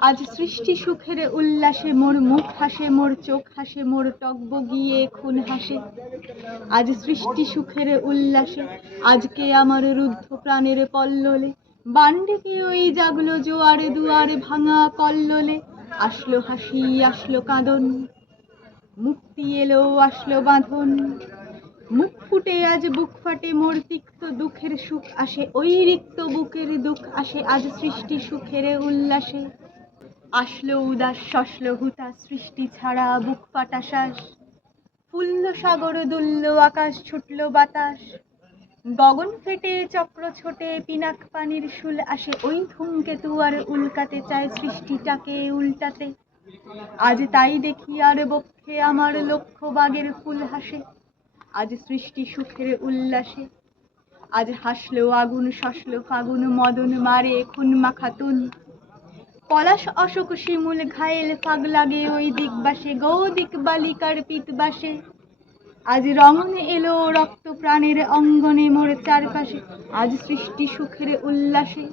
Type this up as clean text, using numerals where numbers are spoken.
আজ সৃষ্টি সুখের উল্লাসে মোর মুখ হাসে, মোর চোখ হাসে, মোর টগবগিয়ে খুন হাসে। আজ সৃষ্টি সুখের উল্লাসে, আজকে আমার রুদ্ধ প্রাণের পল্ললে বান্ডিকে ওই জাগলো জোয়ারে দুয়ারে ভাঙা কল্লোলে। আসলো হাসি, আসলো কাঁদন, মুক্তি এলো, আসলো বাঁধন। মুখ ফুটে আজ বুক ফাটে, মোর তিক্ত দুঃখের সুখ আসে, ওই রিক্ত বুকের দুঃখ আসে আজ সৃষ্টি সুখের উল্লাসে। আসলো উদাস, শসলো হুতাশ, সৃষ্টি ছাড়া বুক ফাটা শ্বাস। ফুল্ল সাগর দুললো আকাশ, ছুটলো বাতাস, গগন ফেটে চক্র ছোটে, পিনাক পানির শুল আসে, ওই ধূমকেতু আর উল্কাতে চায় সৃষ্টিটাকে উল্টাতে। আজ তাই দেখি আর বক্ষে আমার লক্ষ বাগের ফুল হাসে, আজ সৃষ্টি সুখের উল্লাসে। আজ হাসলো আগুন, শসলো ফাগুন, মদন মারে খুন মাখাতুন। পলাশ অশোক শিমুল ঘায়েল ফাগ লাগে ওই দিকবাসে, গৌদিক বালিকার পিতবাসে। আজ রঙনে এলো রক্ত প্রাণের অঙ্গনে মোর চারপাশে, আজ সৃষ্টি সুখের উল্লাসে।